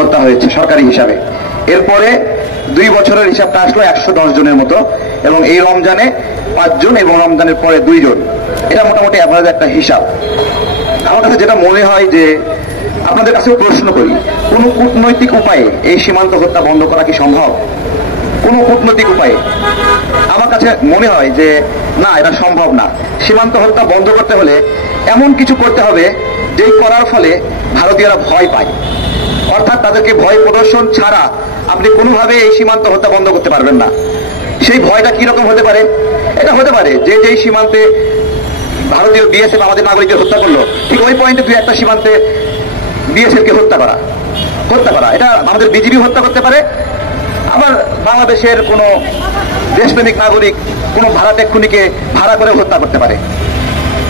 হত্যা হয়েছে সরকারি হিসাবে। এরপরে 2 বছরের হিসাবটা আসলো 110 জনের মতো, এবং এই রমজানে 5 জন এবং রমজানের পরে 2 জন। এটা মোটামুটি অ্যাভারেজ একটা হিসাব। আমার কাছে যেটা মনে হয় যে আপনাদের কাছেও প্রশ্ন করি, কোন কূটনৈতিক উপায়ে এই সীমান্ত হত্যা বন্ধ করা কি সম্ভব? কোন কূটনৈতিক উপায়ে? আমার কাছে মনে হয় যে না, এটা সম্ভব না। সীমান্ত হত্যা বন্ধ করতে হলে এমন কিছু করতে হবে যেই করার ফলে ভারতীয়রা ভয় পায়। অর্থাৎ তাদেরকে ভয় প্রদর্শন ছাড়া আপনি কোনোভাবে এই সীমান্ত হত্যা বন্ধ করতে পারবেন না। সেই ভয়টা কিরকম হতে পারে? এটা হতে পারে যে যেই সীমান্তে ভারতীয় বিএসএফ আমাদের নাগরিকদের হত্যা করলো, ঠিক ওই পয়েন্টে 2-1টা সীমান্তে বিএসএফ কে হত্যা করা। এটা আমাদের বিজিবি হত্যা করতে পারে। আবার বাংলাদেশের কোনো দেশপ্রেমিক নাগরিক কোনো ভাড়াটে খুনিকে ভাড়া করে হত্যা করতে পারে।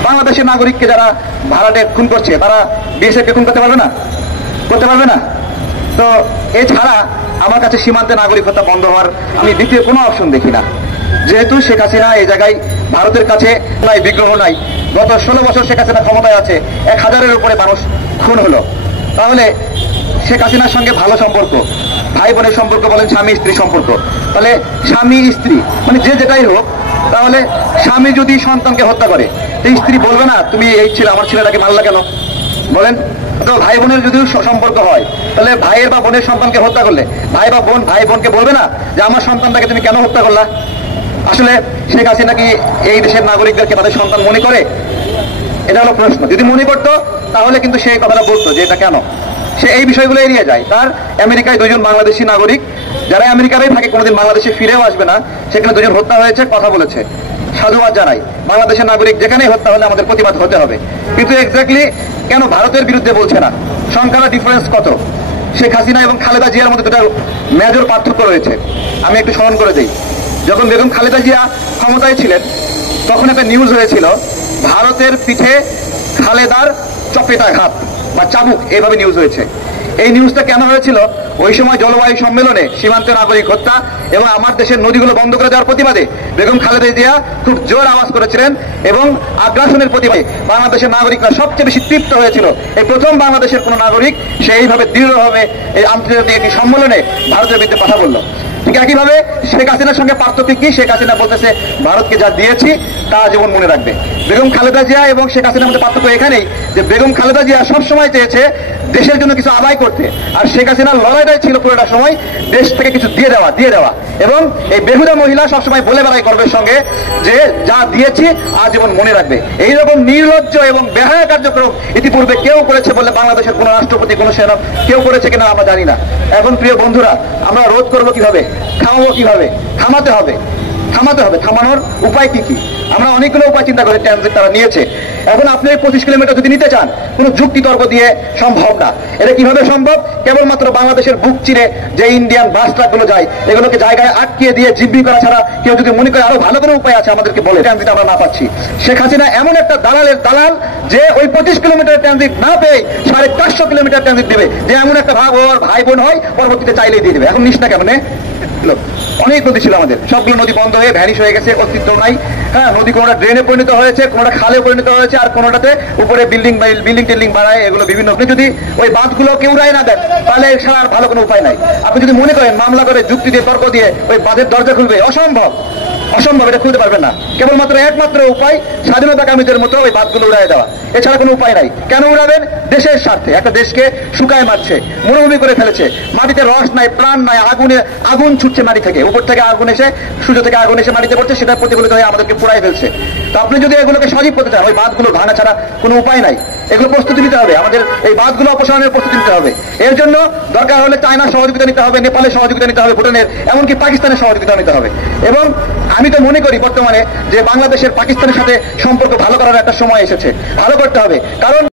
বাংলাদেশের নাগরিককে যারা ভাড়াটে খুন করছে তারা বিএসএফ কে খুন করতে পারবে না? করতে পারবে না। তো এছাড়া আমার কাছে সীমান্তে নাগরিক হত্যা বন্ধ হওয়ার আমি দ্বিতীয় কোনো অপশন দেখি না। যেহেতু শেখ হাসিনা এই জায়গায় ভারতের কাছে নাই, বিগ্রহ নাই। গত 16 বছর শেখ হাসিনা ক্ষমতায় আছে, 1000-এর উপরে মানুষ খুন হলো। তাহলে শেখ হাসিনার সঙ্গে ভালো সম্পর্ক, ভাই বোনের সম্পর্ক বলেন, স্বামী স্ত্রী সম্পর্ক, তাহলে স্বামী স্ত্রী মানে যে যেটাই হোক, তাহলে স্বামী যদি সন্তানকে হত্যা করে, এই স্ত্রী বলবে না তুমি এই ছিল আমার ছেলেটাকে মারলা কেন? বলেন তো। ভাই বোনের যদি সম্পর্ক হয়, তাহলে ভাইয়ের বা বোনের সন্তানকে হত্যা করলে ভাই বোনকে বলবে না যে আমার সন্তানটাকে তুমি কেন হত্যা করলা? আসলে শেখ হাসিনা কি এই দেশের নাগরিকদেরকে তাদের সন্তান মনে করে? এটা হলো প্রশ্ন। যদি মনে করতো তাহলে কিন্তু সেই কথাটা বলতো যে এটা কেন। সে এই বিষয়গুলো এড়িয়ে যায়। তার আমেরিকায় 2 জন বাংলাদেশি নাগরিক, যারা আমেরিকাতেই থাকে, কোনোদিন বাংলাদেশে ফিরেও আসবে না, সেখানে 2 জন হত্যা হয়েছে, কথা বলেছে। সাধুবাদ জানাই। বাংলাদেশের নাগরিক যেখানেই হত্যা হলে আমাদের প্রতিবাদ হতে হবে। কিন্তু এক্স্যাক্টলি কেন ভারতের বিরুদ্ধে বলছে না? সংখ্যাটা ডিফারেন্স কত? শেখ হাসিনা এবং খালেদা জিয়ার মধ্যে 2টা মেজর পার্থক্য রয়েছে। আমি একটু স্মরণ করে দিই। যখন বেগম খালেদা জিয়া ক্ষমতায় ছিলেন, তখন একটা নিউজ হয়েছিল ভারতের পিঠে খালেদার চপেটাঘাত বা চাবুক, এভাবে নিউজ হয়েছে। এই নিউজটা কেন হয়েছিল? ওই সময় জলবায়ু সম্মেলনে সীমান্তে নাগরিক হত্যা এবং আমার দেশের নদীগুলো বন্ধ করে দেওয়ার প্রতিবাদে বেগম খালেদা জিয়া খুব জোর আওয়াজ করেছিলেন, এবং আগ্রাসনের প্রতিবাদে বাংলাদেশের নাগরিকরা সবচেয়ে বেশি তৃপ্ত হয়েছিল। এই প্রথম বাংলাদেশের কোন নাগরিক সেইভাবে দৃঢ়ভাবে এই আন্তর্জাতিক একটি সম্মেলনে ভারতের বিরুদ্ধে কথা বলল। ঠিক একইভাবে শেখ হাসিনার সঙ্গে পার্থক্য কি? শেখ হাসিনা বলতেছে ভারতকে যা দিয়েছি তা জীবন মনে রাখবে। বেগম খালেদা জিয়া এবং শেখ হাসিনার মধ্যে পার্থক্য এখানেই যে বেগম খালেদা জিয়া সবসময় চেয়েছে দেশের জন্য কিছু আদায় করতে, আর শেখ হাসিনার লড়াইটাই ছিল পুরোটা সময় দেশ থেকে কিছু দিয়ে দেওয়া। এবং এই বেহুদা মহিলা সবসময় বলে বেড়ায় গর্বের সঙ্গে যে যা দিয়েছি আজীবন মনে রাখবে। এইরকম নির্লজ্জ এবং বেহায়া কার্যক্রম ইতিপূর্বে কেউ করেছে বলে বাংলাদেশের কোন রাষ্ট্রপতি, কোন সেনা কেউ করেছে কিনা আমরা জানি না। এখন প্রিয় বন্ধুরা, আমরা রোধ করবো কিভাবে? থামাবো কিভাবে? থামাতে হবে। থামানোর উপায় কি? আমরা অনেকগুলো উপায় চিন্তা করে ট্রানজিট তারা নিয়েছে। এখন আপনি 25 কিলোমিটার যদি নিতে চান, কোনো যুক্তি তর্ক দিয়ে সম্ভব না। এটা কিভাবে সম্ভব? কেবলমাত্র বাংলাদেশের বুক চিরে যে ইন্ডিয়ান বাস ট্রাকগুলো যায়, এগুলোকে জায়গায় আটকিয়ে দিয়ে জিম্মি করা ছাড়া কেউ যদি মনে করে আরো ভালো কোনো উপায় আছে আমাদেরকে বলে। ট্রানজিট আমরা না পাচ্ছি। শেখ হাসিনা এমন একটা দালালের দালাল যে ওই 25 কিলোমিটার ট্রানজিট না পেয়ে 450 কিলোমিটার ট্রানজিট দেবে, যে এমন একটা ভাগ ওর ভাই বোন হয়, পরবর্তীতে চাইলেই দিয়ে দেবে। এখন নিস না কেমনে? অনেক নদী ছিল আমাদের, সবগুলো নদী বন্ধ হয়ে ভ্যানিশ হয়ে গেছে, অস্তিত্ব নাই। হ্যাঁ, নদী কোনোটা ড্রেনে পরিণত হয়েছে, কোনোটা খালে পরিণত হয়েছে, আর কোনোটাতে উপরে বিল্ডিং বাড়ায়, এগুলো বিভিন্ন। আপনি যদি ওই বাঁধগুলো কেউ রায় না দেন, তাহলে এছাড়া আর ভালো কোনো উপায় নাই। আপনি যদি মনে করেন মামলা করে, যুক্তি দিয়ে, তর্ক দিয়ে ওই বাঁধের দরজা খুলবে, অসম্ভব। এটা খুলতে পারবেন না। কেবলমাত্র একমাত্র উপায় স্বাধীনতাকামীদের মতো ওই বাঁধগুলো উড়াই দেওয়া, এছাড়া কোনো উপায় নাই। কেন উড়াবেন? দেশের স্বার্থে। একটা দেশকে শুকায় মারছে, মরুভূমি করে ফেলেছে, মাটিতে রস নাই, প্রাণ নাই, আগুন ছুটছে মাটি থেকে, উপর থেকে আগুন এসে, সূর্য থেকে আগুন এসে মাটিতে পড়ছে, সেটা প্রতিফলিত হয়ে আমাদেরকে পুড়াই ফেলছে। তো আপনি যদি এগুলোকে সজীব করতে চান, ওই বাঁধগুলো ভাঙা ছাড়া কোনো উপায় নাই। এগুলো প্রস্তুতি নিতে হবে, আমাদের এই বাঁধগুলো অপসারণের প্রস্তুতি নিতে হবে। এর জন্য দরকার হলে চায়নার সহযোগিতা নিতে হবে, নেপালের সহযোগিতা নিতে হবে, ভুটানের, এমনকি পাকিস্তানের সহযোগিতা নিতে হবে। এবং আমি তো মনে করি বর্তমানে যে বাংলাদেশের পাকিস্তানের সাথে সম্পর্ক ভালো করার একটা সময় এসেছে, ভালো করতে হবে। কারণ